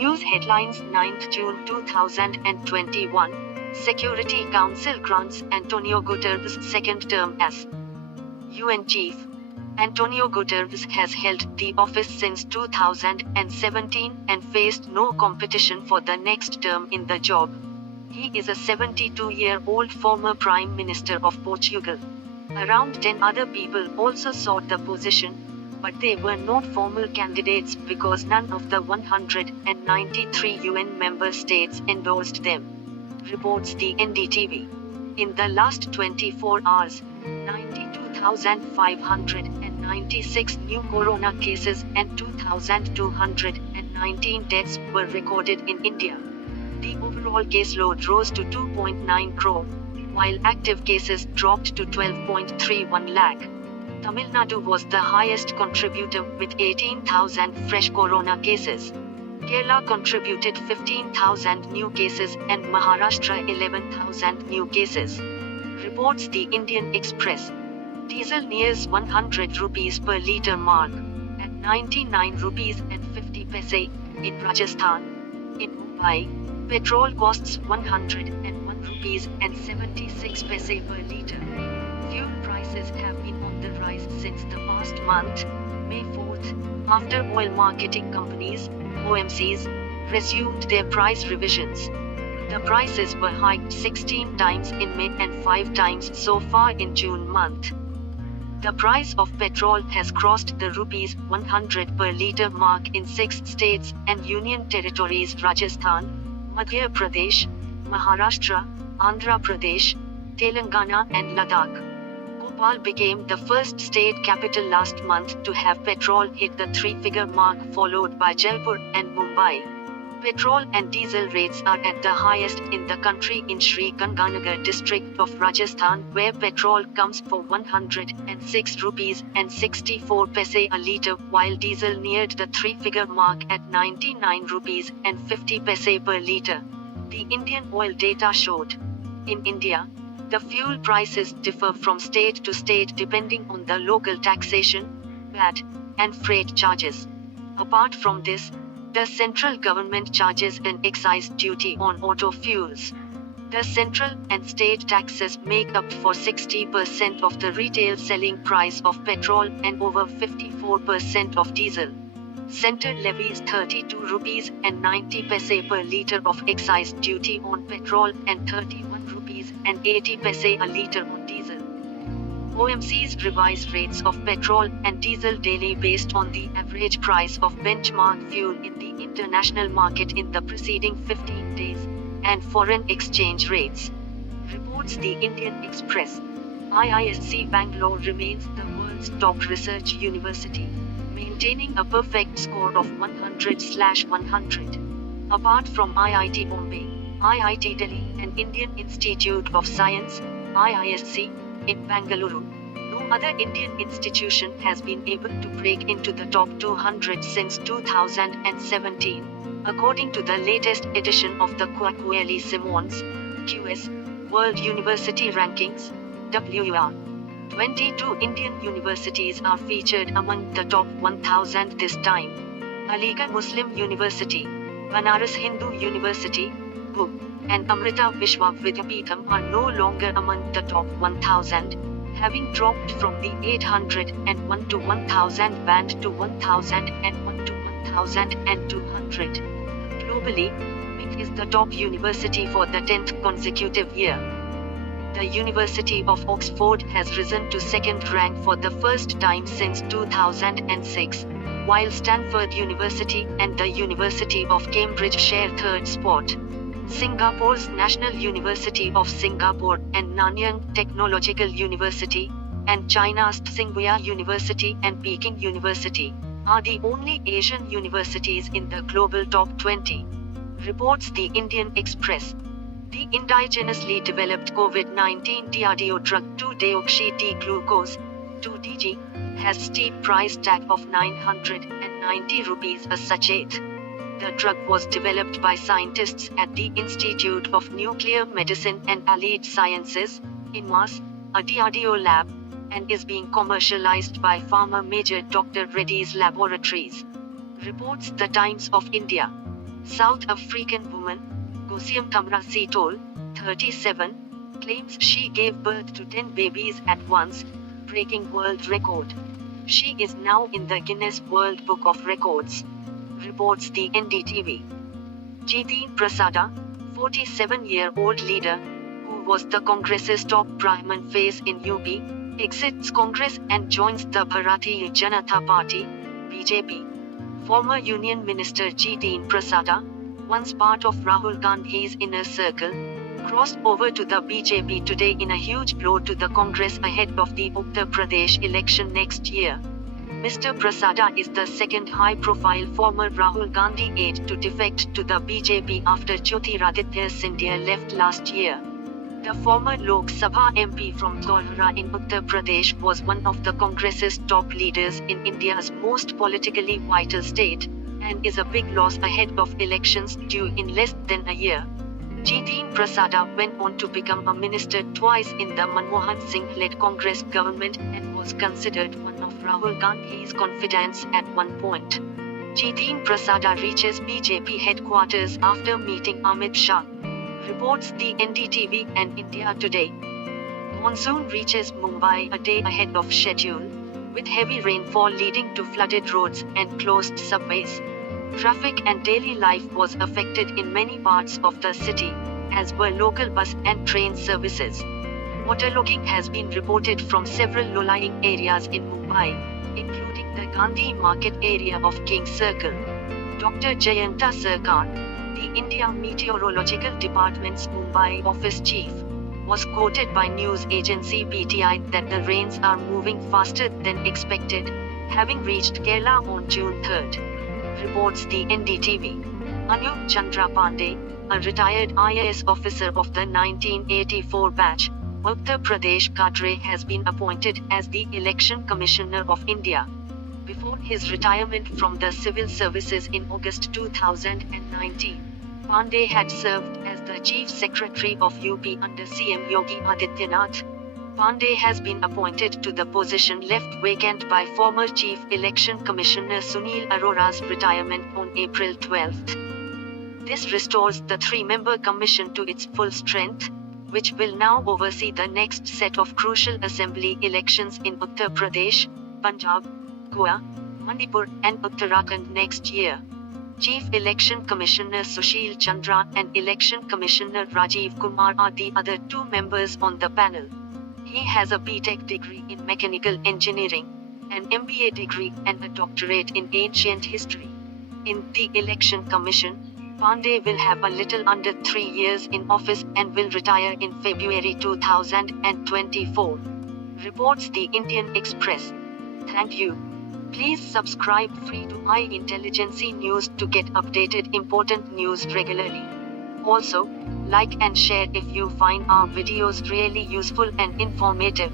News headlines 9th June 2021. Security Council grants Antonio Guterres' second term as UN chief. Antonio Guterres has held the office since 2017 and faced no competition for the next term in the job. He is a 72-year-old former Prime Minister of Portugal. Around 10 other people also sought the position, but they were not formal candidates because none of the 193 UN member states endorsed them. Reports the NDTV. In the last 24 hours, 92,596 new corona cases and 2,219 deaths were recorded in India. The overall caseload rose to 2.9 crore, while active cases dropped to 12.31 lakh. TamilNadu was the highest contributor with 18,000 fresh corona cases. Kerala contributed 15,000 new cases and Maharashtra 11,000 new cases. Reports the Indian Express. Diesel nears 100 rupees per litre mark, at 99 rupees and 50 paise in Rajasthan. In Mumbai, petrol costs 101 rupees and 76 paise per litre. Fuel prices have been on the rise since the past month, May 4th, after oil marketing companies, OMCs, resumed their price revisions. The prices were hiked 16 times in May and 5 times so far in June month. The price of petrol has crossed the rupees 100 per litre mark in 6 states and union territories: Rajasthan, Madhya Pradesh, Maharashtra, Andhra Pradesh, Telangana and Ladakh. Bhopal became the first state capital last month to have petrol hit the 3-figure mark, followed by Jaipur and Mumbai. Petrol and diesel rates are at the highest in the country in Sri Ganganagar district of Rajasthan, where petrol comes for 106 rupees and 64 paise a litre, while diesel neared the 3-figure mark at 99 rupees and 50 paise per litre. The Indian oil data showed. In India, the fuel prices differ from state to state depending on the local taxation, VAT, and freight charges. Apart from this, the central government charges an excise duty on auto fuels. The central and state taxes make up for 60% of the retail selling price of petrol and over 54% of diesel. Centre levies 32 rupees and 90 paise per litre of excise duty on petrol and 31 rupees and 80 paise a litre on diesel. OMCs revise rates of petrol and diesel daily based on the average price of benchmark fuel in the international market in the preceding 15 days, and foreign exchange rates. Reports the Indian Express. IISc Bangalore remains the world's top research university, maintaining a perfect score of 100/100. Apart from IIT Bombay, IIT Delhi and Indian Institute of Science, IISc, in Bangalore, no other Indian institution has been able to break into the top 200 since 2017, according to the latest edition of the Kweli-Simons QS World University Rankings, WUR. 22 Indian universities are featured among the top 1000 this time. Aligarh Muslim University, Banaras Hindu University, BU, and Amrita Vishwa Vidyapeetham are no longer among the top 1000, having dropped from the 801 to 1000 band to 1001 to 1200. Globally, MIT is the top university for the 10th consecutive year. The University of Oxford has risen to second rank for the first time since 2006, while Stanford University and the University of Cambridge share third spot. Singapore's National University of Singapore and Nanyang Technological University, and China's Tsinghua University and Peking University, are the only Asian universities in the global top 20. Reports the Indian Express. The indigenously developed COVID-19 DRDO drug 2-deoxy-D-glucose, 2DG, has steep price tag of 990 rupees a sachet. The drug was developed by scientists at the Institute of Nuclear Medicine and Allied Sciences, INMAS, a DRDO lab, and is being commercialized by pharma major Dr. Reddy's Laboratories. Reports the Times of India. South African woman, Gosiam Tamra Sitol, 37, claims she gave birth to 10 babies at once, breaking world record. She is now in the Guinness World Book of Records, reports the NDTV. Jiteen Prasada, 47-year-old leader, who was the Congress's top prime face in UP, exits Congress and joins the Bharatiya Janata Party, BJP. Former Union Minister Jiteen Prasada, once part of Rahul Gandhi's inner circle, crossed over to the BJP today in a huge blow to the Congress ahead of the Uttar Pradesh election next year. Mr. Prasada is the second high-profile former Rahul Gandhi aide to defect to the BJP after Jyotiraditya Scindia left last year. The former Lok Sabha MP from Dholhara in Uttar Pradesh was one of the Congress's top leaders in India's most politically vital state, and is a big loss ahead of elections due in less than a year. Jiteen Prasada went on to become a minister twice in the Manmohan Singh-led Congress government and was considered one of Rahul Gandhi's confidants at one point. Jiteen Prasada reaches BJP headquarters after meeting Amit Shah, reports the NDTV and India Today. Monsoon reaches Mumbai a day ahead of schedule, with heavy rainfall leading to flooded roads and closed subways. Traffic and daily life was affected in many parts of the city, as were local bus and train services. Waterlogging has been reported from several low-lying areas in Mumbai, including the Gandhi Market area of King Circle. Dr. Jayanta Sarkar, the India Meteorological Department's Mumbai office chief, was quoted by news agency PTI that the rains are moving faster than expected, having reached Kerala on June 3rd. Reports the NDTV. Anup Chandra Pandey, a retired IAS officer of the 1984 batch, Uttar Pradesh cadre, has been appointed as the Election Commissioner of India. Before his retirement from the civil services in August 2019, Pandey had served as the Chief Secretary of UP under CM Yogi Adityanath. Pandey has been appointed to the position left vacant by former Chief Election Commissioner Sunil Arora's retirement on April 12. This restores the three-member commission to its full strength, which will now oversee the next set of crucial assembly elections in Uttar Pradesh, Punjab, Goa, Manipur, and Uttarakhand next year. Chief Election Commissioner Sushil Chandra and Election Commissioner Rajiv Kumar are the other two members on the panel. He has a BTech degree in mechanical engineering, an MBA degree, and a doctorate in ancient history. In the Election Commission, Pandey will have a little under 3 years in office and will retire in February 2024. Reports the Indian Express. Thank you. Please subscribe free to iIntelligence News to get updated important news regularly. Also, like and share if you find our videos really useful and informative.